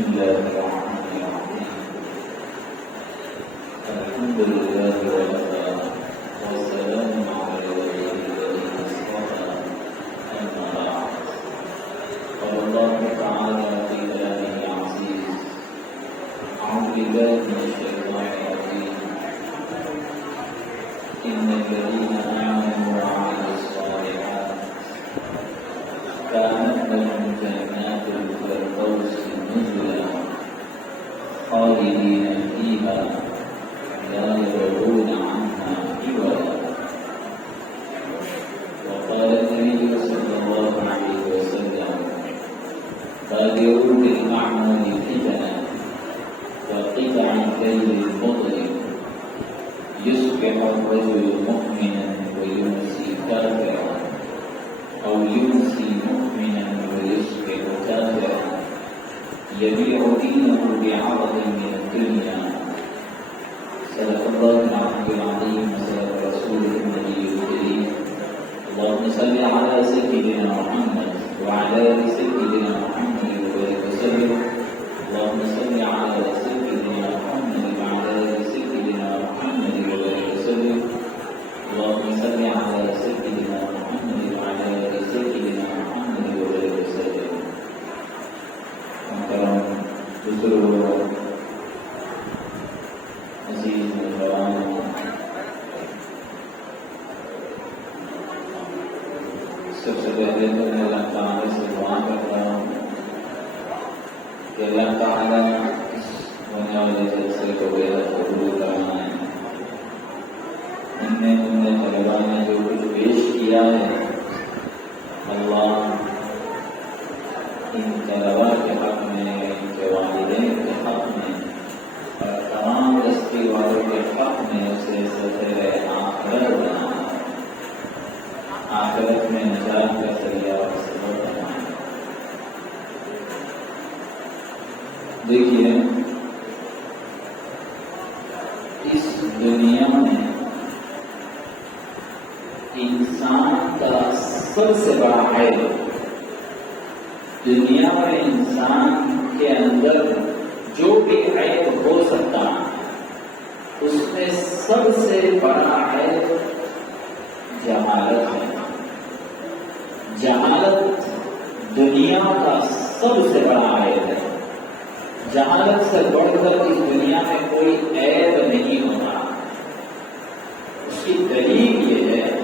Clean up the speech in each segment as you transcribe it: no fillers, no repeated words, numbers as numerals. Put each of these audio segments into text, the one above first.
الله الرحمن الرحيم الحمد لله وكفى والسلام على عباده الذين اصطفى أما بعد قال الله تعالى في كلامه العزيز أعوذ بالله من الشيطان الرجيم إن الذين آمنوا وعملوا الصالحات كانت لهم جنات الفردوس نزلا خالدين فيها لا يبغون عنها عوضا. وقال النبي صلى الله عليه وسلم بادروا بالأعمال فتنا وقطع الليل المظلم يصبح الرجل مؤمنا ويمسي كافرا أو يمسي مؤمنا ويصبح كافرا يبيع دينه بعرض من الدنيا. صدق الله العلي العظيم وصدق رسوله النبي الكريم. اللهم صل على سيدنا محمد وعلى آل سيدنا محمد وبارك وسلم. اللهم صل على سيدنا محمد وعلى آل سيدنا محمد وبارك وسلم. اللهم صل على سيدنا محمد وعلى آل سيدنا محمد وبارك وسلم. محترم بزرگوں، عزیز نوجوانوں، سب سے پہلے تو میں اللہ تعالیٰ سے دعا کرتا ہوں کہ اللہ تعالیٰ اس ہونے والے جلسے کو بےحد قبول فرمائے. ہم نے طلبا نے جو کچھ پیش کیا ہے، اللہ ان طلبا کے حق میں، ان کے والدین کے حق میں اور تمام بستی والوں کے حق میں اسے سفر آخرت بنانا، آخرت میں نجات کا ذریعہ اور سبب بنانا. دیکھیے، اس دنیا میں انسان کا سب سے بڑا عیب، دنیا میں انسان کے اندر جو بھی عیب ہو سکتا اس میں سب سے بڑا عیب جہالت ہے. جہالت دنیا کا سب سے بڑا عیب ہے. جہالت سے بڑھ کر اس دنیا میں کوئی عیب نہیں ہوتا. اس کی دلیل یہ ہے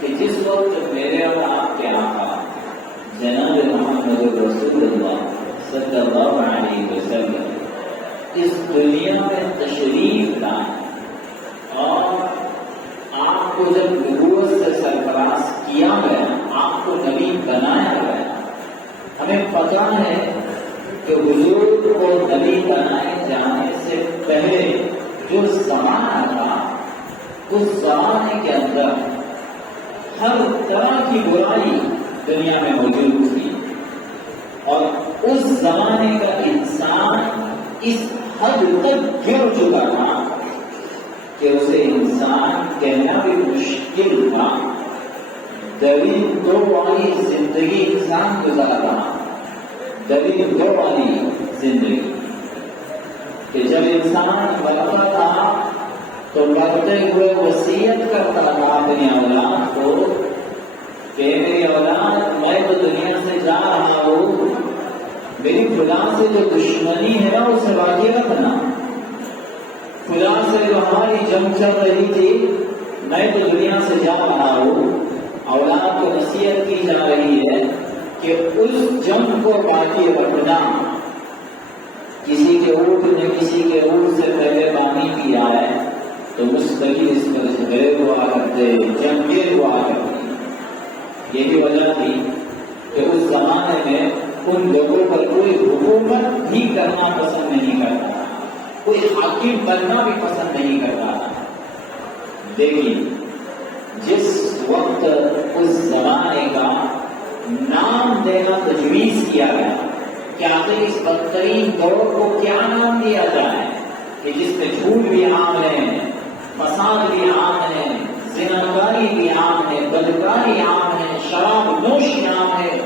کہ جس وقت میرے اور آپ کے آقا جناب محمد رسول اللہ صلی اللہ علیہ وسلم اس دنیا میں تشریف لائے اور آپ کو جب نبوت سے سرفراز کیا گیا، آپ کو نبی بنایا گیا، ہمیں پتہ ہے کہ حضور کو نبی بنائے جانے سے پہلے جو زمانہ تھا، اس زمانے کے اندر ہر طرح کی برائی دنیا میں موجود تھی اور اس زمانے کا انسان اس حد تک گر چکا تھا کہ اسے انسان کہنا بھی مشکل تھا. دریندوں والی زندگی انسان گزارا رہا، دریندوں والی زندگی کہ جب انسان بڑھتا تھا تو بڑھتے ہوئے وصیت کرتا تھا اپنی اولاد کو کہ میری اولاد، میں تو دنیا سے جا رہا ہوں، میری خدا سے جو دشمنی ہے نا اسے واقع رکھنا. خدا سے جو ہماری جنگ چل رہی تھی، میں تو دنیا سے جا رہا ہوں. اولاد کو نصیحت کی جا رہی ہے کہ اس جنگ کو باقی رکھنا. کسی کے اونٹ نے کسی کے اونٹ سے پہلے پانی پیا ہے تو مستقل اس پر جھگڑے ہوا کرتے، جنگیں ہوا کرتی. یہی وجہ تھی کہ اس زمانے میں ان لوگوں پر کوئی حکومت بھی کرنا پسند نہیں کرتا، کوئی حاکم بننا بھی پسند نہیں کرتا. لیکن جس وقت اس زمانے کا نام دینا تجویز کیا گیا کہ آخر اس بدترین دور کو کیا نام دیا جائے کہ جس میں جھوٹ بھی عام ہے، فساد بھی عام ہے، زناکاری بھی عام ہے، بدکاری عام ہے، شراب نوشی عام ہے،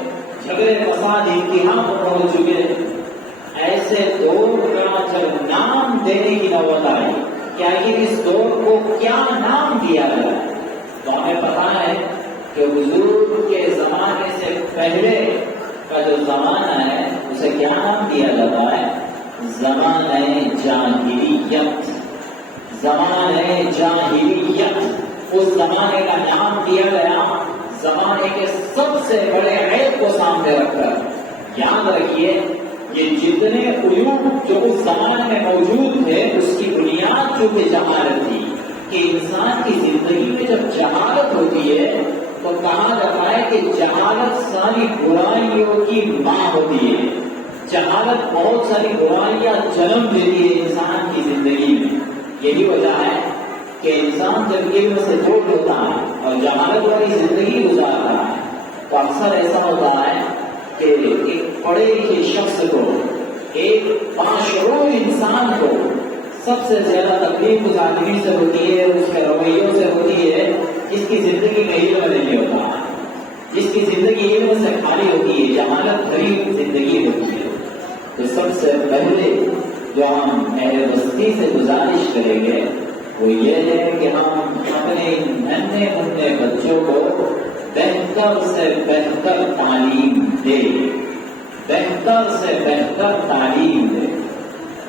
جھگڑے فساد انتہا پر پہنچ چکے. ایسے دور کا جب نام دینے کی نوبت آئی کہ آخر اس دور کو کیا نام دیا جائے، تو ہمیں پتا ہے کہ حضور کے زمانے سے پہلے کا جو زمانہ ہے اسے کیا نام دیا جاتا ہے؟ زمانہ جاہلیت۔ زمانہ جاہلیت، اس زمانے کا نام دیا گیا زمانے کے سب سے بڑے عیب کو سامنے رکھ کر۔ یاد رکھیے یہ جتنے عیوب جو اس زمانے میں موجود تھے اس کی بنیاد چونکہ جہالت تھی کہ انسان کی زندگی میں جب جہالت ہوتی ہے تو کہا جاتا ہے کہ جہالت ساری برائیوں کی ماں ہوتی ہے۔ جہالت بہت ساری برائیاں جنم دیتی ہے انسان کی زندگی میں۔ یہی وجہ ہے کہ انسان جب علم سے دور ہوتا ہے اور جہالت والی زندگی گزارتا ہے تو اکثر ایسا ہوتا ہے کہ ایک پڑھے لکھے شخص کو، ایک باشعور انسان کو سب سے زیادہ تکلیف اس آدمی سے ہوتی ہے، اس کے رویوں سے ہوتی ہے جس کی زندگی میں علم نہیں ہوتا، جس کی زندگی علم سے خالی ہوتی ہے، جہالت بھری زندگی ہوتی ہے۔ تو سب سے پہلے جو ہم اہل بستی سے گزارش کریں گے وہ یہ ہے کہ ہم اپنے ننھے منھے بچوں کو بہتر سے بہتر تعلیم دیں، بہتر سے بہتر تعلیم دیں۔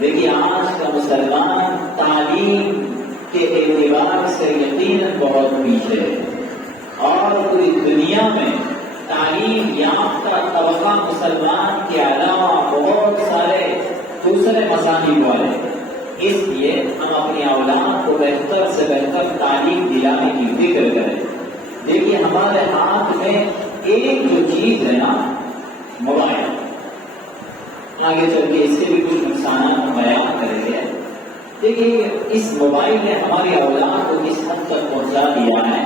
دیکھیے آج کا مسلمان تعلیم کے اعتبار سے یقیناً بہت پیچھے ہے، اور پوری دنیا میں تعلیم یافتہ طبقہ مسلمان کے علاوہ بہت سارے دوسرے مذاہب والے، اس لیے ہم اپنی اولاد کو بہتر سے بہتر تعلیم دلانے کی فکر کریں۔ دیکھیے ہمارے ہاتھ میں ایک جو چیز ہے نا، موبائل، آگے چل کے اس کے بھی کچھ نقصانات ہم بیان کریں گے۔ دیکھیے اس موبائل نے ہماری اولاد کو کس حد تک پہنچا دیا ہے۔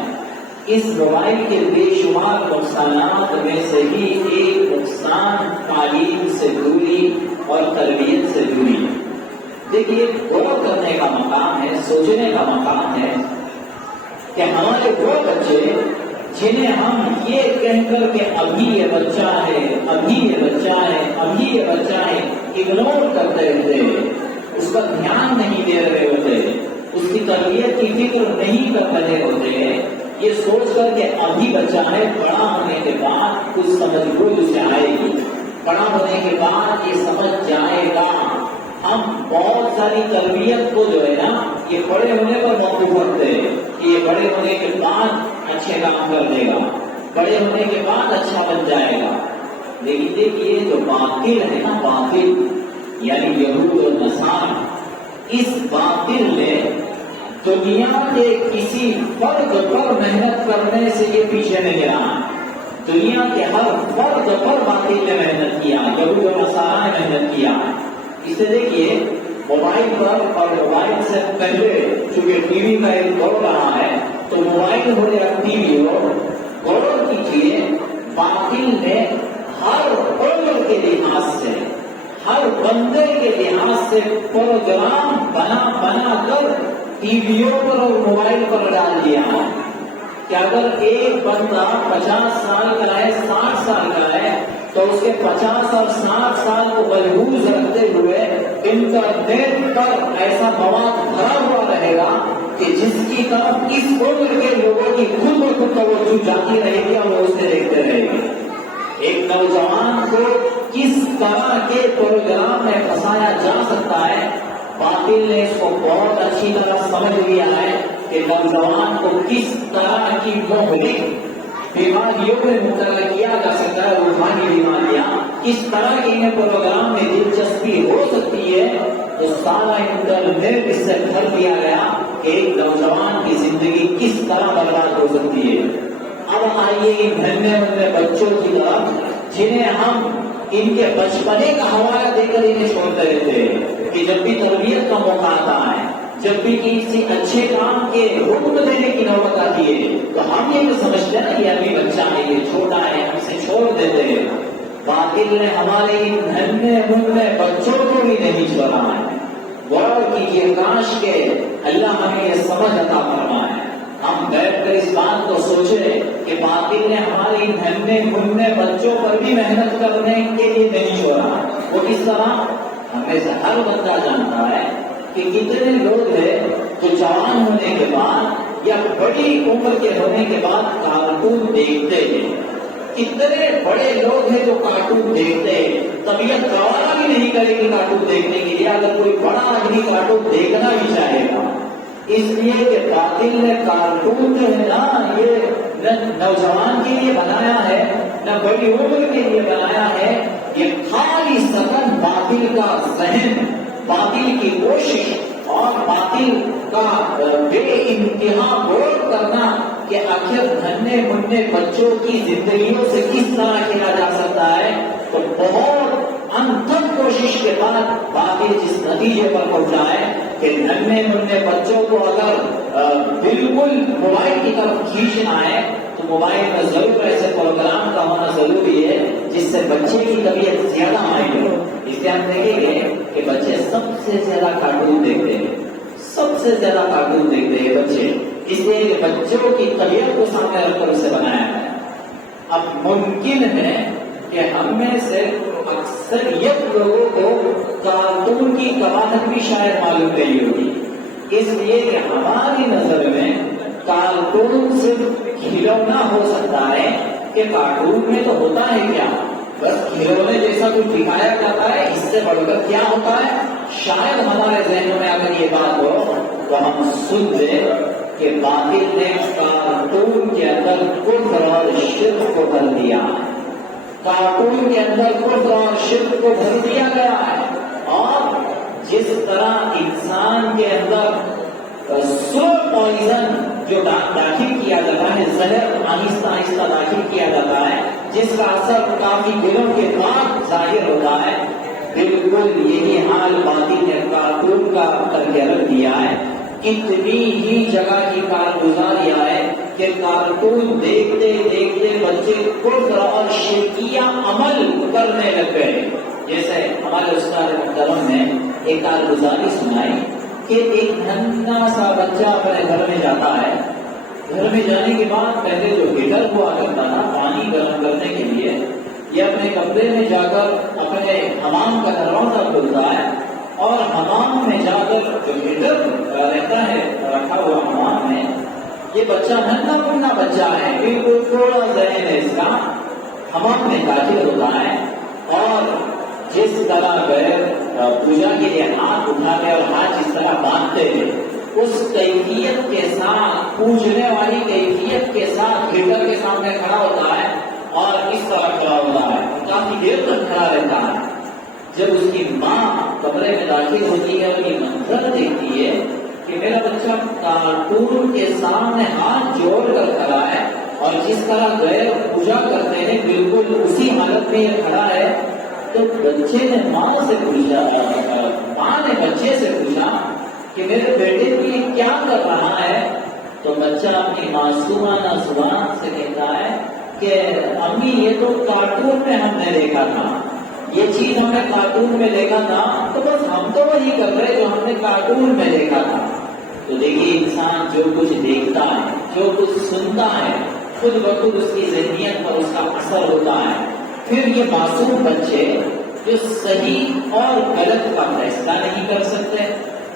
اس موبائل کے بے شمار نقصانات میں سے ہی ایک نقصان تعلیم سے دوری اور تربیت سے دوری ہے۔ دیکھیے غور کرنے کا مقام ہے، سوچنے کا مقام ہے کہ ہمارے وہ بچے جنہیں ہم یہ کہہ کر کہ ابھی یہ بچہ ہے، ابھی یہ بچہ ہے، ابھی یہ بچہ ہے، اگنور کرتے ہوتے، اس پر دھیان نہیں دے رہے ہوتے، اس کی تربیت کی فکر نہیں کر رہے ہوتے، یہ سوچ کر کہ ابھی بچہ ہے، بڑا ہونے کے بعد کچھ سمجھ بوجھ اسے آئے گی، بڑا ہونے کے بعد یہ سمجھ جائے گا۔ ہم بہت ساری تربیت کو جو ہے نا یہ بڑے ہونے پر موقف رکھتے ہیں کہ یہ بڑے ہونے کے بعد اچھے کام کر دے گا، بڑے ہونے کے بعد اچھا بن جائے گا۔ لیکن دیکھیے جو باطل ہے نا، باطل یعنی یہود و نصارہ، اس باطل نے دنیا کے کسی فرد پر محنت کرنے سے یہ پیچھے نہیں رہا۔ دنیا کے ہر فرد پر باطل نے محنت کیا، یہود و نصارہ نے محنت کیا۔ اسے دیکھیے موبائل پر اور موبائل سے پہلے چونکہ ٹی وی کا ایک دور رہا ہے تو موبائل ہو یا ٹی وی ہو، غور کیجیے باطل نے ہر عمر کے لحاظ سے، ہر بندے کے لحاظ سے پروگرام بنا بنا کر ٹی ویوں پر اور موبائل پر ڈال دیا ہے کہ اگر ایک بندہ 50 سال کا ہے، 60 سال کا ہے تو اس کے 50 اور 60 سال کو ملحوظ رکھتے ہوئے انٹرنیٹ پر ایسا مواد بھرا ہوا رہے گا کہ جس کی طرف اس عمر کے لوگوں کی خود بخود توجہ جاتی رہے گی اور وہ اسے دیکھتے رہے گی۔ ایک نوجوان کو کس طرح کے پروگرام میں پھنسایا جا سکتا ہے، باطل نے اس کو بہت اچھی طرح سمجھ لیا ہے کہ نوجوان کو کس طرح کی مہلک بیماریوں میں مبتلا کیا جا سکتا ہے، روحانی بیماریاں کس طرح کے انہیں پروگرام میں دلچسپی ہو سکتی ہے، تو سارا انٹرنیٹ اس سے بھر دیا گیا کہ ایک نوجوان کی زندگی کس طرح برباد ہو سکتی ہے۔ اب آئیے ان ننھے بچوں کی طرف جنہیں ہم ان کے بچپنے کا حوالہ دے کر انہیں چھوڑتے رہتے ہیں کہ جب بھی تربیت کا موقع آتا ہے، جب بھی کسی اچھے کام کے حکم دینے کی نوبت آتی ہے تو ہم یہ تو سمجھتے ہیں کہ ابھی بچہ ہے، یہ چھوٹا ہے، ہم اسے چھوڑ دیتے ہیں۔ باطل نے ہمارے ان ننھے منھے بچوں کو بھی نہیں چھوڑا ہے۔ غور کیجیے، کاش کے اللہ ہمیں یہ سمجھ عطا فرمائے، ہم بیٹھ کر اس بات کو سوچے کہ باطل نے ہمارے ننھے منھے بچوں پر بھی محنت کرنے کے لیے نہیں چھوڑا۔ وہ کس طرح ہمیں سے ہر بندہ جانتا ہے کہ کتنے لوگ ہیں جو جوان ہونے کے بعد یا بڑی عمر کے ہونے کے بعد کارٹون دیکھتے ہیں. کتنے بڑے لوگ ہیں جو کارٹون دیکھتے ہیں. طبیعت گوارا بھی نہیں کرے گی کارٹون دیکھنے کے لیے اگر کوئی بڑا آدمی کارٹون دیکھنا بھی چاہے گا. اس لیے کہ باطل نے کارٹون جو ہے نا یہ نہ نوجوان کے لیے بنایا ہے نہ بڑی عمر کے لیے بنایا ہے. یہ خالی سکن باطل کا ذہن، باطل کی کوشش اور باطل کا بے انتہا غور کرنا کہ آخر ننھے منھے بچوں کی زندگیوں سے کس طرح کھیلا جا سکتا ہے. تو بہت انتھک کوشش کے بعد باطل جس نتیجے پر پہنچا ہے کہ ننھے منھے بچوں کو اگر بالکل موبائل کی طرف کھینچنا ہے تو موبائل میں ضرور ایسے پروگرام کا ہونا ضروری ہے جس سے بچے کی طبیعت زیادہ مائل ہو. اس سے ہم دیکھیں گے کہ بچے سب سے زیادہ کارٹون دیکھتے ہیں، سب سے زیادہ کارٹون دیکھتے ہیں بچے. اس لیے کہ بچوں کی طبیعت کو سامنے رکھ کر اسے بنایا ہے. اب ممکن ہے کہ ہم میں سے اکثریت لوگوں کو کارٹون کی قباحت بھی شاید معلوم نہیں ہوگی. اس لیے کہ ہماری نظر میں کارٹون صرف کھلونا ہو سکتا ہے کہ کارٹون میں تو ہوتا ہے کیا، بس کھلونے جیسا کچھ دکھایا جاتا ہے، اس سے بڑھ کر کیا ہوتا ہے. شاید ہمارے ذہنوں میں اگر یہ بات ہو تو ہم سن دیں کہ باطل نے کارٹون کے اندر کفر اور شرک کو بھر دیا ہے. کارٹون کے اندر کفر اور شرک کو بھر دیا گیا ہے. اور جس طرح انسان کے اندر سلو پوائزن جو داخل کیا جاتا ہے، زہر آہستہ آہستہ داخل کیا جاتا ہے جس کا اثر کافی دنوں کے بعد ظاہر ہوتا ہے، بالکل یہی حال باطل نے کارٹون کا کر کے رکھ دیا ہے. کتنی ہی جگہ کی کارگزاریاں ہے کہ کارٹون دیکھتے دیکھتے بچے کفر اور شرکیہ عمل کرنے لگ گئے. جیسے ہمارے استاد محترم نے ایک کارگزاری سنائی کہ ایک ننھا سا بچہ اپنے گھر میں جاتا ہے. گھر میں جانے کے بعد پہلے جو ہیٹر ہوا کرتا تھا پانی گرم کرنے کے لیے، یہ اپنے کمرے میں جا کر اپنے حمام کا دروازہ کھولتا ہے اور حمام میں جا کر جو ہیٹر رہتا ہے رکھا ہوا حمام میں، یہ بچہ ننھا منھا بچہ ہے، بالکل تھوڑا ذہن ہے اس کا، حمام میں داخل ہوتا ہے اور جس طرح پوجا کے لیے ہاتھ اٹھاتے اور ہاتھ جس طرح باندھتے ہیں اس کیفیت کے ساتھ، پوجنے والی کیفیت کے ساتھ ہیٹر کے سامنے کھڑا ہوتا ہے اور اس طرح کھڑا ہوتا ہے، کافی دیر تک کھڑا رہتا ہے. جب اس کی ماں کمرے میں داخل ہوتی ہے اور یہ منظر دیکھتی ہے کہ میرا بچہ کارٹون کے سامنے ہاتھ جوڑ کر کھڑا ہے اور جس طرح غیر پوجا کرتے ہیں بالکل اسی حالت میں یہ کھڑا ہے، تو بچے نے ماں سے پوچھا، ماں نے بچے سے پوچھا کہ میرے بیٹے کے لیے کیا کر رہا ہے. تو بچہ اپنی معصومانہ زبان سے کہتا ہے کہ امی یہ تو کارٹون میں ہم نے دیکھا تھا، یہ چیز ہم نے کارٹون میں دیکھا تھا، تو بس ہم تو وہی کر رہے جو ہم نے کارٹون میں دیکھا تھا. تو دیکھیے انسان جو کچھ دیکھتا ہے، جو کچھ سنتا ہے، خود بخود اس کی ذہنیت پر اس کا اثر ہوتا ہے. پھر یہ معصوم بچے جو صحیح اور غلط کا فیصلہ نہیں کر سکتے،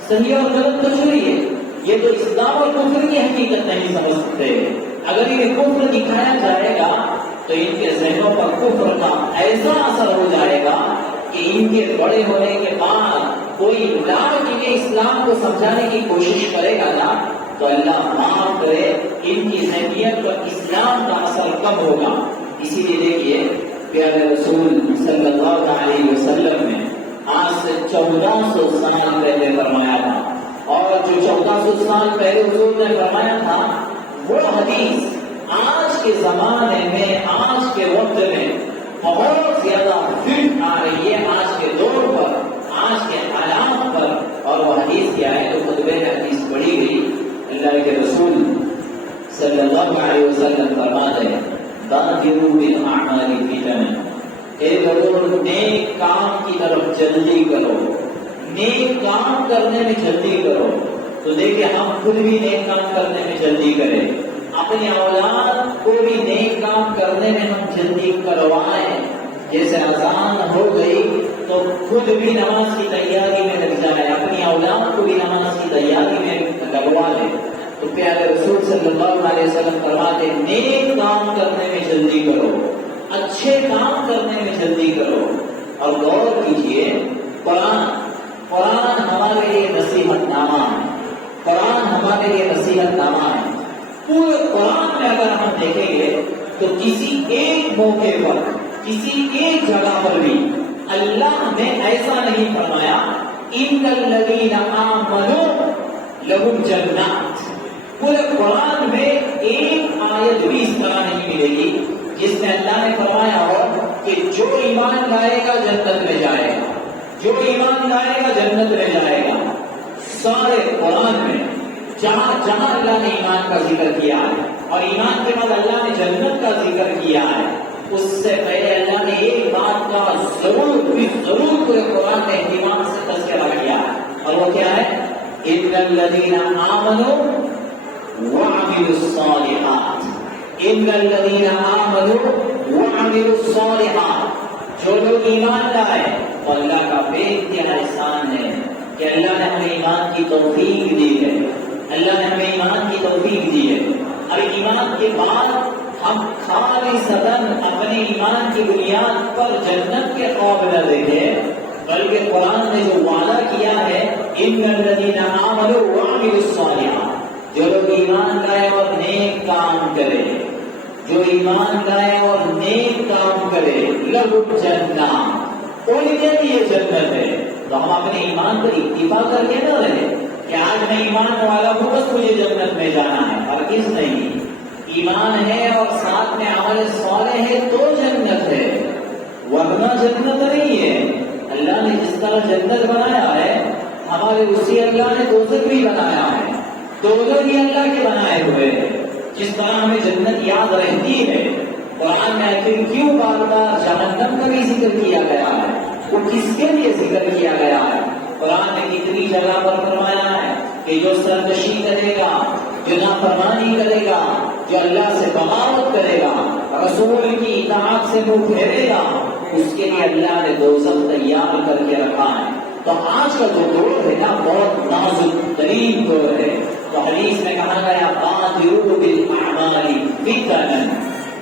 صحیح اور غلط تو چھوڑیے، یہ تو اسلام اور کفر کی حقیقت نہیں سمجھ سکتے. اگر یہ کفر دکھایا جائے گا تو ان کے ذہنوں پر کفر کا ایسا اثر ہو جائے گا کہ ان کے بڑے ہونے کے بعد کوئی لاڑ کے اسلام کو سمجھانے کی کوشش کرے گا نا تو اللہ معاف کرے ان کی ذہنیت پر اسلام کا اثر کم ہوگا. اسی لیے دیکھیے پیارے رسول صلی اللہ علیہ وسلم نے آج سے 1400 سال پہلے فرمایا تھا، اور جو 1400 سال پہلے حضور نے فرمایا تھا وہ حدیث آج کے زمانے میں، آج کے وقت میں بہت زیادہ فٹ آ رہی ہے، آج کے دور پر، آج کے حالات پر. اور وہ حدیث کیا ہے؟ تو خطبے میں حدیث پڑھی گئی. اللہ کے رسول صلی اللہ علیہ وسلم فرماتے ہیں بادروا بالاعمال فتنا، اے لوگوں نیک کام کی طرف جلدی کرو، نیک کام کرنے میں جلدی کرو. تو دیکھیں ہم خود بھی نیک کام کرنے میں جلدی کریں، اپنی اولاد کو بھی نیک کام کرنے میں ہم جلدی کروائیں. جیسے اذان ہو گئی تو خود بھی نماز کی تیاری میں لگ جائے، اپنی اولاد کو بھی نماز کی تیاری میں لگوا لے۔ تو پیارے رسول صلی اللہ علیہ وسلم فرماتے نیک کام کرنے میں جلدی کرو، اچھے کام کرنے میں جلدی کرو۔ اور غور کیجیے، قرآن ہمارے لیے نصیحت نامہ ہے، قرآن ہمارے لیے نصیحت نامہ ہے۔ پورے قرآن میں اگر ہم دیکھیں گے تو کسی ایک موقع پر، کسی ایک جگہ پر بھی اللہ نے ایسا نہیں فرمایا ان الذین آمنوا لہم جنات۔ پورے قرآن میں ایک آیت بھی اس طرح نہیں ملے گی جس میں اللہ نے فرمایا ہو کہ جو ایمان لائے گا جنت میں جائے گا، جو ایمان لائے گا جنت میں جائے گا۔ سارے قرآن میں جہاں جہاں اللہ نے ایمان کا ذکر کیا ہے اور ایمان کے بعد اللہ نے جنت کا ذکر کیا ہے، اس سے پہلے اللہ نے ایک بات کا ضرور پورے قرآن میں ایمان سے تذکرہ کیا ہے، اور وہ کیا ہے؟ ان الذین آمنوا وعملوا الصالحات، ان الذین آمنوا وعملوا الصالحات، جو لوگ ایمان لائے۔ اور اللہ کا بے انتہا احسان ہے کہ اللہ نے ہمیں ایمان کی توفیق دی ہے، اللہ نے ہمیں ایمان کی توفیق دی ہے۔ اور ایمان کے بعد ہم خالصتاً اپنے ایمان کی بنیاد پر جنت کے خواب نہ دیکھیں، بلکہ قرآن نے جو وعدہ کیا ہے ان الذین آمنوا وعملوا الصالحات، جو لوگ ایمان لائے اور نیک کام کرے، جو ایمان لائے اور نیک کام کرے، لہم جنات، ان کے لیے جنت ہے۔ تو ہم اپنے ایمان پر اکتفا کر کے نہ رہے کہ آج میں ایمان والا ہوں بس مجھے جنت میں جانا ہے، ہرگز نہیں۔ ایمان ہے اور ساتھ میں عمل صالح ہے تو جنت ہے، ورنہ جنت نہیں ہے۔ اللہ نے جس طرح جنت بنایا ہے، ہمارے اسی اللہ نے دوزخ بھی بنایا ہے، دونوں بھی اللہ کے بنائے ہوئے ہیں۔ جس طرح ہمیں جنت یاد رہتی ہے، قرآن میں آخر کیوں بار بار جہنم کا بھی ذکر کیا گیا ہے، وہ کس کے لیے ذکر کیا گیا ہے؟ قرآن نے کتنی جگہ پر فرمایا ہے کہ جو سرکشی کرے گا، جو نافرمانی کرے گا، جو اللہ سے بغاوت کرے گا، رسول کی اطاعت سے منہ پھیرے گا، اس کے لیے اللہ نے دوزخ تیار کر کے رکھا ہے۔ تو آج کا جو دور ہے نا، بہت نازک ترین دور ہے۔ تو حدیث میں کہا گیا بادروا بالاعمال فتنا،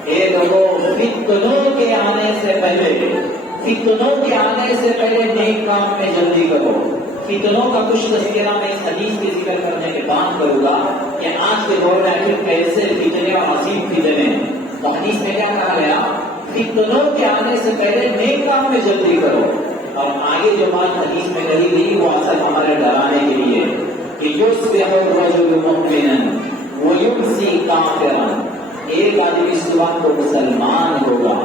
اے لوگوں فتنوں کے آنے سے پہلے، فتنوں کے آنے سے پہلے نیک کام میں جلدی کرو۔ فتنوں کا کچھ تذکرہ میں اس حدیث کے ذکر کرنے کے بعد کروں گا کہ آج کے دور میں آخر کیسے فتنے اور عظیم فتنے ہیں۔ تو حدیث میں کیا کہا گیا؟ فتنوں کے آنے سے پہلے نیک کام میں جلدی کرو۔ اور آگے جو بات حدیث میں کہی گئی وہ اصل ہمارے ڈرانے کے لیے کہ یصبح الرجل مؤمنا ویمسی کافرا، ایک آدمی صبح کو مسلمان ہوگا،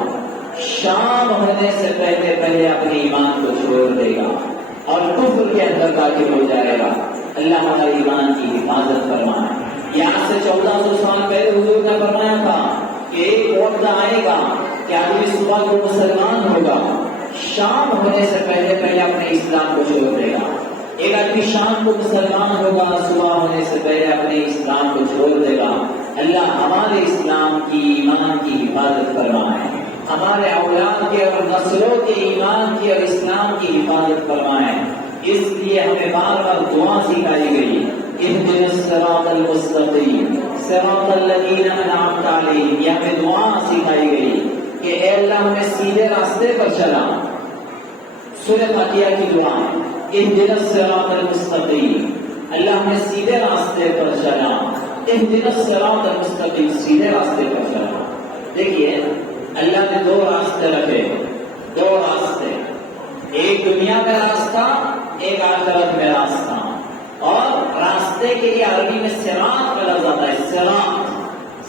شام ہونے سے پہلے پہلے اپنے ایمان کو چھوڑ دے گا اور کفر کے اندر داخل ہو جائے گا۔ اللہ ہمارے ایمان کی حفاظت فرمائے۔ یہاں سے 1400 سال پہلے حضور نے فرمایا تھا کہ ایک وقت آئے گا کہ آدمی صبح کو مسلمان ہوگا، شام ہونے سے پہلے پہلے اپنے اسلام کو چھوڑ دے گا۔ ایک آدمی شام کو مسلمان ہوگا، صبح ہونے سے پہلے اپنے اسلام کو چھوڑ دے گا۔ اللہ ہمارے اسلام کی، ایمان کی حفاظت فرمائے، ہمارے اولاد کے اور نسلوں کے ایمان کی اور اسلام کی حفاظت فرمائے۔ اس لیے ہمیں بار بار دعا سکھائی گئی، اهدنا الصراط المستقیم صراط الذین انعمت علیہم، یہ ہمیں دعا سکھائی گئی کہ اے اللہ ہمیں سیدھے راستے پر چلا۔ سورہ فاتحہ کی دعا اهدنا الصراط المستقیم، اللہ ہمیں سیدھے راستے پر چلا، اهدنا الصراط المستقیم، سیدھے راستے پر چلا۔ دیکھیے اللہ نے دو راستے رکھے، دو راستے، ایک دنیا کا راستہ، ایک آخرت میں راستہ۔ اور راستے کے لیے عربی میں صراط کا لفظ آتا ہے، صراط،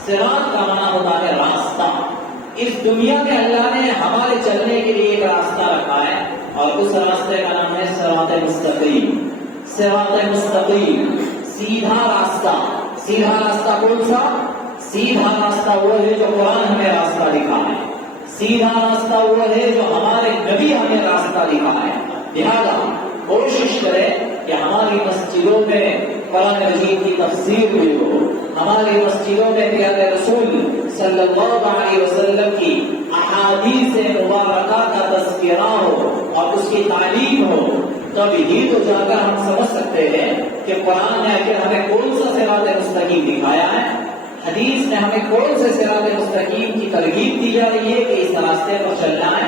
صراط کا معنی ہوتا ہے راستہ۔ اس دنیا میں اللہ نے ہمارے چلنے کے لیے ایک راستہ رکھا ہے اور اس راستے کا نام ہے صراط مستقیم۔ صراط مستقیم، سیدھا راستہ۔ سیدھا راستہ کون سا؟ سیدھا راستہ وہ ہے جو قرآن ہمیں راستہ دکھا ہے، سیدھا راستہ وہ ہے جو ہمارے نبی ہمیں راستہ دکھا ہے۔ لہذا کوشش کریں کہ ہماری مسجدوں میں قرآن مجید کی تفسیر ہوئی ہو، ہماری مسجدوں میں پیارے رسول صلی اللہ علیہ وسلم کی احادیث مبارکہ کا تذکرہ ہو اور اس کی تعلیم ہو، تب ہی تو جا کر ہم سمجھ سکتے ہیں کہ قرآن نے آخر ہمیں کون سا صراط مستقیم دکھایا ہے، حدیث نے ہمیں کون سے صراط مستقیم کی ترغیب دی جا رہی ہے کہ اس راستے پر چلنا ہے۔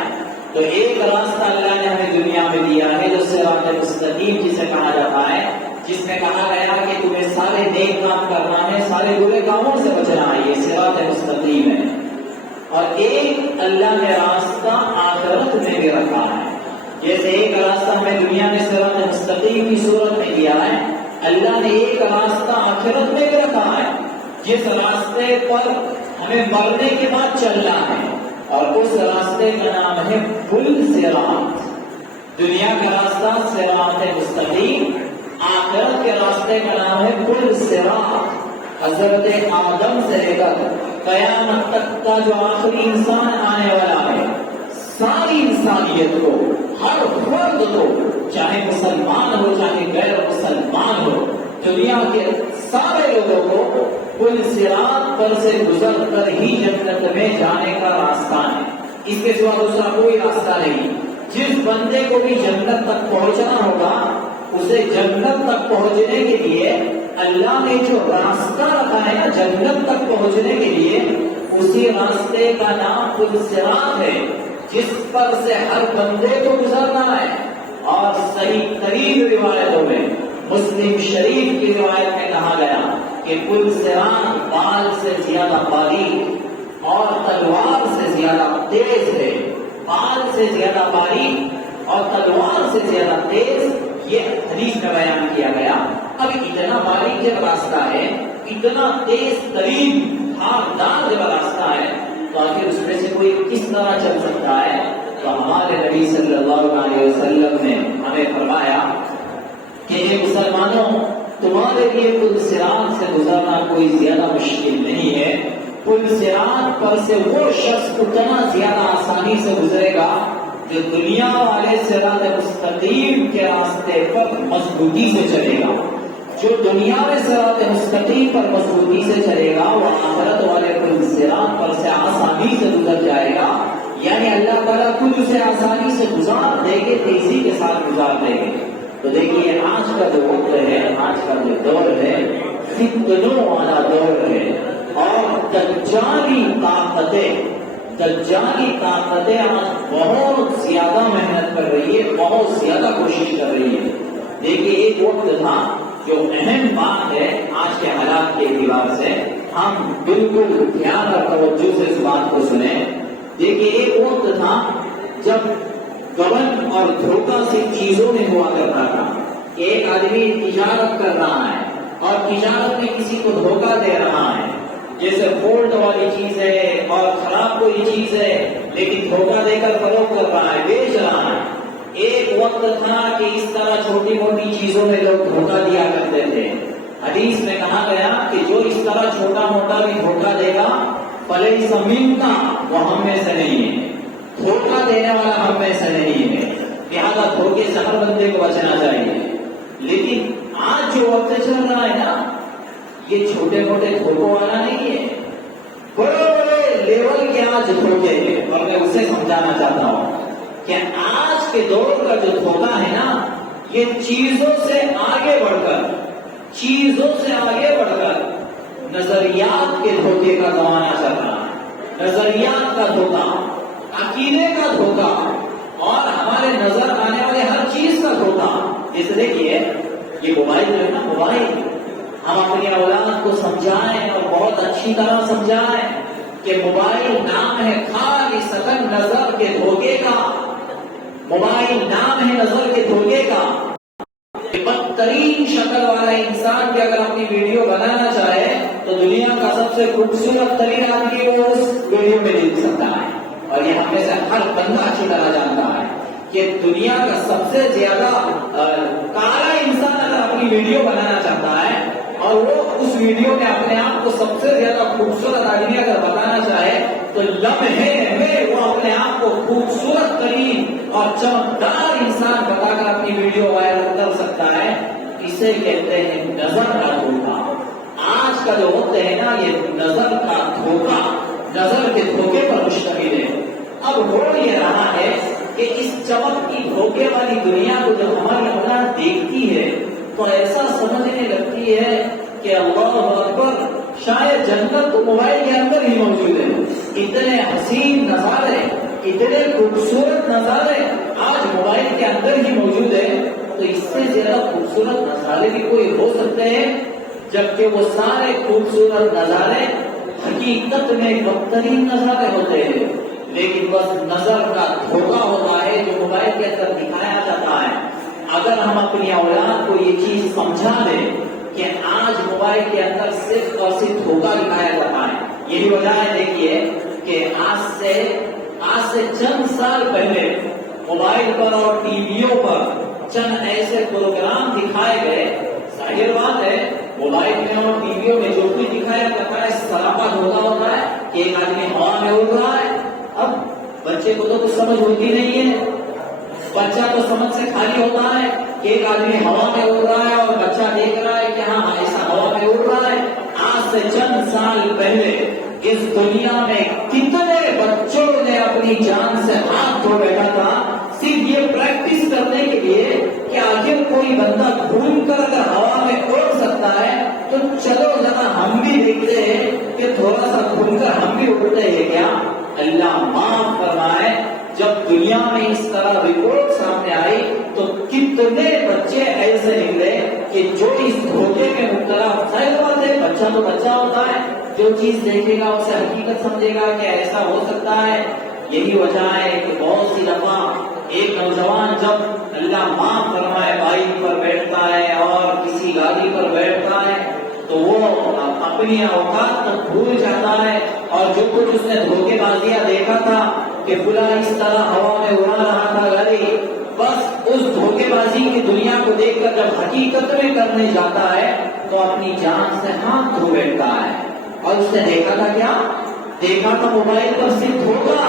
تو ایک راستہ اللہ نے ہمیں دنیا میں دیا ہے جو صراط مستقیم جسے کہا جاتا ہے، جس میں کہا گیا کہ تمہیں سارے نیک کام کرنا ہے، سارے برے کاموں سے بچنا ہے، یہ صراط مستقیم ہے۔ اور ایک اللہ نے راستہ آخرت میں بھی رکھا ہے، جیسے ایک راستہ ہمیں دنیا میں صراط مستقیم کی صورت میں دیا ہے، اللہ نے ایک راستہ آخرت میں بھی رکھا ہے جس راستے پر ہمیں مرنے کے بعد چلنا ہے، اور اس راستے کا نام ہے پل صراط۔ دنیا کا راستہ صراط مستقیم، آخرت کے راستے کا نام ہے پل صراط۔ حضرت آدم سے لے کر قیامت تک کا جو آخری انسان آنے والا ہے، ساری انسانیت کو، ہر فرد کو، چاہے مسلمان ہو چاہے غیر مسلمان ہو، دنیا کے سارے لوگوں کو پل صراط پر سے گزر کر ہی جنت میں جانے کا راستہ ہے، اس کے سوا دوسرا کوئی راستہ نہیں۔ جس بندے کو بھی جنت تک پہنچنا ہوگا، اسے جنت تک پہنچنے کے لیے اللہ نے جو راستہ رکھا ہے نا جنت تک پہنچنے کے لیے، اسی راستے کا نام پل صراط ہے، جس پر سے ہر بندے کو گزرنا ہے۔ اور صحیح ترین روایتوں میں، مسلم شریف کی روایت میں کہا گیا کہ پل صراط بال سے زیادہ باریک اور تلوار سے زیادہ تیز ہے، بال سے زیادہ باریک اور تلوار سے زیادہ تیز، یہ حدیث میں بیان کیا گیا۔ اب اتنا باریک جب راستہ ہے، اتنا تیز ترین دھاردار جب راستہ ہے، تو آخر اس میں سے کوئی کس طرح چل سکتا ہے؟ تو ہمارے نبی صلی اللہ علیہ وسلم نے ہمیں فرمایا کہ یہ مسلمانوں، تمہارے لیے پل صراط سے گزرنا کوئی زیادہ مشکل نہیں ہے۔ پل صراط پر سے وہ شخص اتنا زیادہ آسانی سے گزرے گا جو دنیا والے صراط مستقیم کے راستے پر مضبوطی سے چلے گا۔ جو دنیا میں صراط مستقیم پر مضبوطی سے چلے گا، وہ آخرت والے پل صراط پر سے آسانی سے گزر جائے گا، یعنی اللہ تعالیٰ خود اسے آسانی سے گزار دے گے، تیزی کے ساتھ گزار دے گے۔ تو دیکھیے آج کا جو وقت ہے، آج کا جو دور ہے، فتنوں والا دور ہے، اور دجالی طاقتیں آج بہت زیادہ محنت کر رہی ہے، بہت زیادہ کوشش کر رہی ہے۔ دیکھیے ایک وقت تھا جو اہم بات ہے آج کے حالات کے اعتبار سے، ہم بالکل دھیان اور توجہ سے اس بات کو سنیں۔ دیکھیے ایک وقت تھا جب گبن اور دھوکہ سے چیزوں میں ہوا کرتا تھا کہ ایک آدمی تجارت کر رہا ہے اور تجارت میں کسی کو دھوکہ دے رہا ہے، جیسے فولٹ والی چیز ہے اور خراب کوئی چیز ہے لیکن دھوکہ دے کر فروخت کر رہا ہے، بیچ رہا ہے۔ ایک وقت تھا کہ اس طرح چھوٹی موٹی چیزوں میں لوگ دھوکہ دیا کرتے تھے۔ حدیث میں کہا گیا کہ جو اس طرح چھوٹا موٹا بھی دھوکہ دے گا، فلیس منا، وہ ہم میں سے نہیں ہے، دھوکہ دینے والا ہم میں سے نہیں ہے، لہٰذا دھوکے سے ہر بندے کو بچنا چاہیے۔ لیکن آج جو وقت چل رہا ہے نا، یہ چھوٹے موٹے دھوکوں والا نہیں ہے، بڑے بڑے لیول کے آج دھوکے ہیں، اور میں اسے سمجھانا چاہتا ہوں کہ آج کے دور کا جو دھوکہ ہے نا، یہ چیزوں سے آگے بڑھ کر نظریات کے دھوکے کا زمانہ چل رہا ہے۔ نظریات کا دھوکہ، عقیدے کا دھوکہ، اور ہمارے نظر آنے والے ہر چیز کا دھوکہ۔ اس لیے یہ موبائل جو ہے نا، موبائل ہم اپنی اولاد کو سمجھائیں اور بہت اچھی طرح سمجھائیں کہ موبائل نام ہے خالی سکن نظر کے دھوکے کا، موبائل نام ہے نظر کے دھوکے کا۔ بدترین شکل والا انسان بھی اگر اپنی ویڈیو بنانا چاہے تو دنیا کا سب سے خوبصورت ترین آدمی وہ اس ویڈیو میں دیکھ سکتا ہے، اور یہ ہم میں سے ہر بندہ اچھی طرح جانتا ہے کہ دنیا کا سب سے زیادہ کالا انسان اگر اپنی ویڈیو بنانا چاہتا ہے اور وہ اس ویڈیو میں اپنے آپ کو سب سے زیادہ خوبصورت آدمی اگر بتانا چاہے تو لمحے میں وہ اپنے آپ کو خوبصورت ترین اور چمکدار انسان بتا کر اپنی ویڈیو وائرل کر سکتا ہے۔ اس اسے کہتے ہیں نظر کا دھوکا۔ آج کا جو وقت ہے نا یہ نظر کا دھوکا، نظر کے دھوکے پر مشتمل ہے۔ اب ہو یہ رہا ہے کہ اس چمک کی دھوکے والی دنیا کو جب ہماری اولاد دیکھتی ہے تو ایسا سمجھنے لگتی ہے کہ اللہ اکبر، شاید جنت تو موبائل کے اندر ہی موجود ہے۔ اتنے حسین نظارے، اتنے خوبصورت نظارے آج موبائل کے اندر ہی موجود ہے، تو اس سے زیادہ خوبصورت نظارے بھی کوئی ہو سکتے ہیں؟ جبکہ وہ سارے خوبصورت نظارے حقیقت میں بدترین نظارے ہوتے ہیں، لیکن بس نظر کا دھوکا ہوتا ہے جو موبائل کے اندر دکھایا جاتا ہے۔ اگر ہم اپنی اولاد کو یہ چیز سمجھا دیں کہ آج موبائل کے اندر صرف اور صرف دھوکا دکھایا جاتا ہے، یہی وجہ ہے دیکھیے کہ آج سے چند سال پہلے موبائل پر اور ٹی ویوں پر چند ایسے پروگرام دکھائے گئے، ظاہر بات ہے موبائل میں اور ٹی ویوں میں جو کچھ دکھایا جاتا ہے سراپا دھوکا ہوتا ہے کہ ایک آدمی ہوا میں اڑ رہا ہے۔ اب بچے کو تو کچھ سمجھ ہوتی نہیں ہے، بچہ تو سمجھ سے خالی ہوتا ہے کہ ایک آدمی ہوا میں اڑ رہا ہے اور بچہ دیکھ رہا ہے کہ ہاں ایسا ہوا میں اڑ رہا ہے۔ آج سے چند سال پہلے اس دنیا میں کتنے بچوں نے اپنی جان سے ہاتھ دھو بیٹھا تھا صرف یہ پریکٹس کرنے کے لیے کہ آخر کوئی بندہ گھوم کر اگر ہوا میں اڑ سکتا ہے تو چلو ذرا ہم بھی دیکھتے ہیں کہ تھوڑا سا گھوم کر ہم بھی اڑتے ہیں کیا۔ اللہ معاف فرمائے، جب دنیا میں اس طرح رپورٹ سامنے آئی تو کتنے بچے ایسے نکلے کہ جو اس دھوکے میں مبتلا، ظاہر بات ہے بچہ تو بچہ ہوتا ہے، جو چیز دیکھے گا اسے حقیقت سمجھے گا کہ ایسا ہو سکتا ہے۔ یہی وجہ ہے کہ بہت سی دفعہ ایک نوجوان جب اللہ معاف فرمائے بائک پر بیٹھتا ہے اور کسی گاڑی پر بیٹھتا ہے تو وہ اپنی اوقات کو بھول جاتا ہے، اور جو کچھ اس نے دھوکے بازیاں دیکھا تھا کہ فلاں اس طرح ہوا میں اڑا رہا تھا گاڑی، بس اس دھوکے بازی کی دنیا کو دیکھ کر جب حقیقت میں کرنے جاتا ہے تو اپنی جان سے ہاتھ دھو بیٹھتا ہے۔ اور اس نے دیکھا تھا کیا؟ دیکھا تھا موبائل پر صرف دھوکا،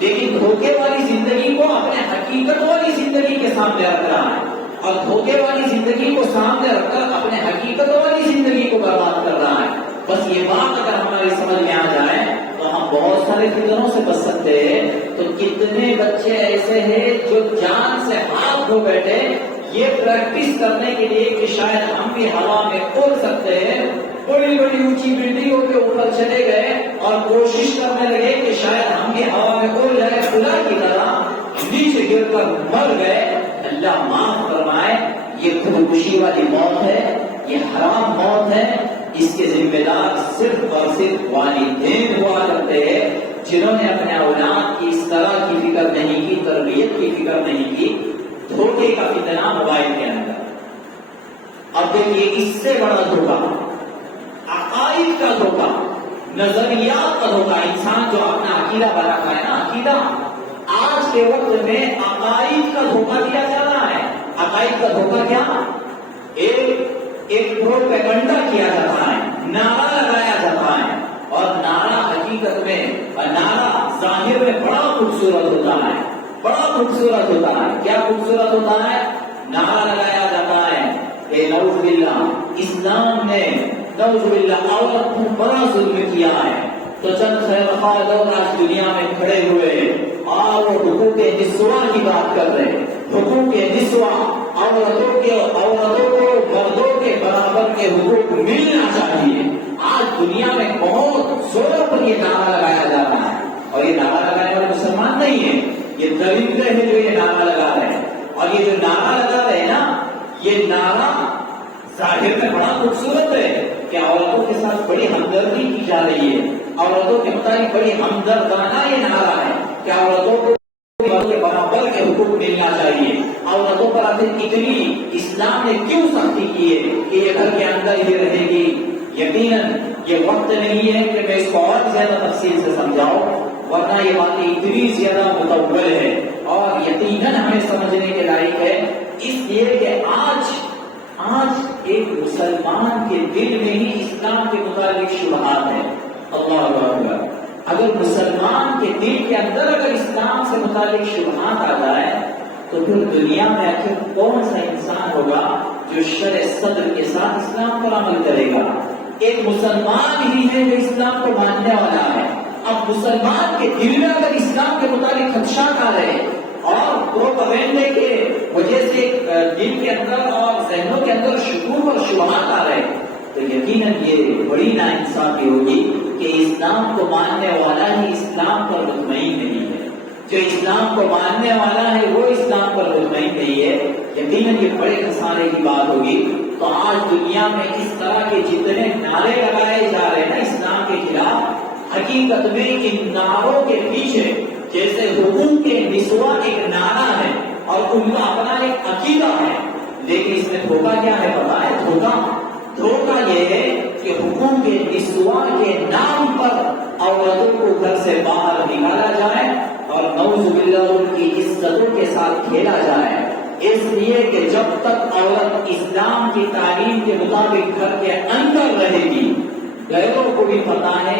لیکن دھوکے والی زندگی کو اپنے حقیقت والی زندگی کے سامنے رکھ رہا ہے، اور دھوکے والی زندگی کو سامنے رکھ کر اپنے حقیقت والی زندگی کو برباد کر رہا ہے۔ بس یہ بات اگر ہماری سمجھ میں آ جائے تو ہم بہت سارے فتنوں سے بچ سکتے ہیں۔ تو کتنے بچے ایسے ہیں جو جان سے ہاتھ دھو بیٹھے یہ پریکٹس کرنے کے لیے کہ شاید ہم بھی ہوا میں اڑ سکتے ہیں، بڑی بڑی اونچی بلڈنگوں کے اوپر چلے گئے اور کوشش کرنے لگے کہ شاید ہم بھی ہوا میں اڑ جائے، خدا کی طرح نیچے گر کر مر گئے۔ اللہ معاف فرمائے، یہ خودکشی والی موت ہے، یہ حرام موت ہے۔ اس کے ذمہ دار صرف اور صرف والدین ہوا کرتے ہیں جنہوں نے اپنے اولاد کی اس طرح کی فکر نہیں کی، تربیت کی فکر نہیں کی۔ دھوکے کا فتنہ موبائل کے اندر۔ اب دیکھیے اس سے بڑا دھوکا عقائد کا دھوکا، نظریات کا دھوکا، انسان جو اپنا عقیدہ بنا رہا ہے نا، عقیدہ آج کے وقت میں عقائد کا دھوکا دیا جا رہا ہے۔ عقائد کا دھوکا کیا؟ ایک پروپیگنڈا کیا جاتا ہے، نعرہ لگایا جاتا ہے، اور نعرہ حقیقت میں نعرہ ظاہر میں بڑا خوبصورت ہوتا ہے، بڑا خوبصورت ہوتا ہے۔ کیا خوبصورت ہوتا ہے؟ نعرہ لگایا جاتا ہے کہ نعوذ باللہ اسلام نے نعوذ باللہ عورت کو بڑا ظلم کیا ہے، تو چند خیر خواہ لوگ آج دنیا میں کھڑے ہوئے اور وہ حقوق نسواں کی بات کر رہے ہیں۔ حقوق نسواں، عورتوں کو مردوں کے برابر کے حقوق ملنا چاہیے۔ آج دنیا میں بہت زور پر یہ نعرہ لگایا جا رہا ہے، اور یہ نعرہ لگانے والے مسلمان نہیں ہیں، یہ درندے ہیں جو یہ نعرہ لگا رہے ہیں۔ اور یہ جو نعرہ لگا رہے ہیں نا، یہ نعرہ ظاہر میں بڑا خوبصورت ہے کہ عورتوں کے ساتھ بڑی ہمدردی کی جا رہی ہے، عورتوں کے متعلق بڑی ہمدردانہ یہ نعرہ ہے کہ عورتوں کو کے برابر کے حقوق ملنا چاہیے۔ عورتوں پر آخر اتنی اسلام نے کیوں سختی کی ہے کہ یہ گھر کے اندر ہی رہے گی؟ یقیناً یہ وقت نہیں ہے کہ میں اس کو اور زیادہ تفصیل سے سمجھاؤں، ورنہ یہ باتیں اتنی زیادہ مطول ہے اور یقیناً ہمیں سمجھنے کے لائق ہے، اس لیے کہ آج ایک مسلمان کے دل میں ہی اسلام کے متعلق شبہات ہیں۔ اللہ اکبر! اگر مسلمان کے دل کے اندر اگر اسلام سے متعلق شبہات آ جائے تو پھر دنیا میں آخر کون سا انسان ہوگا جو شرع صدر کے ساتھ اسلام پر عمل کرے گا. ایک مسلمان ہی ہے جو اسلام کو ماننے والا ہے. اب مسلمان کے دل میں اگر اسلام کے متعلق خدشات آ رہے اور پروپیگنڈے کے وجہ سے دل کے اندر اور ذہنوں کے اندر شکوک اور شبہات آ رہے تو یقیناً یہ بڑی ناانصافی ہوگی کہ اسلام کو ماننے والا ہی اسلام پر مطمئن نہیں ہے. جو اسلام کو ماننے والا ہے وہ اسلام پر مطمئن نہیں ہے. یقیناً یہ بڑے خسارے کی بات ہوگی. تو آج دنیا میں اس طرح کے جتنے نعرے لگائے جا رہے ہیں نا اسلام کے خلاف، حقیقت میں ان نعروں کے پیچھے جیسے حقوق کے نسواں ایک نعرہ ہے اور ان کا اپنا ایک عقیدہ ہے، لیکن اس میں دھوکہ کیا ہے پتا ہے؟ دھوکہ یہ ہے کہ حقوق کے نسواں کے نام پر عورتوں کو گھر سے باہر نکالا جائے اور نعوذ باللہ ان کی عزتوں کے ساتھ کھیلا جائے، اس لیے کہ جب تک عورت اسلام کی تعلیم کے مطابق گھر کے اندر رہے گی، غیروں کو بھی پتہ ہے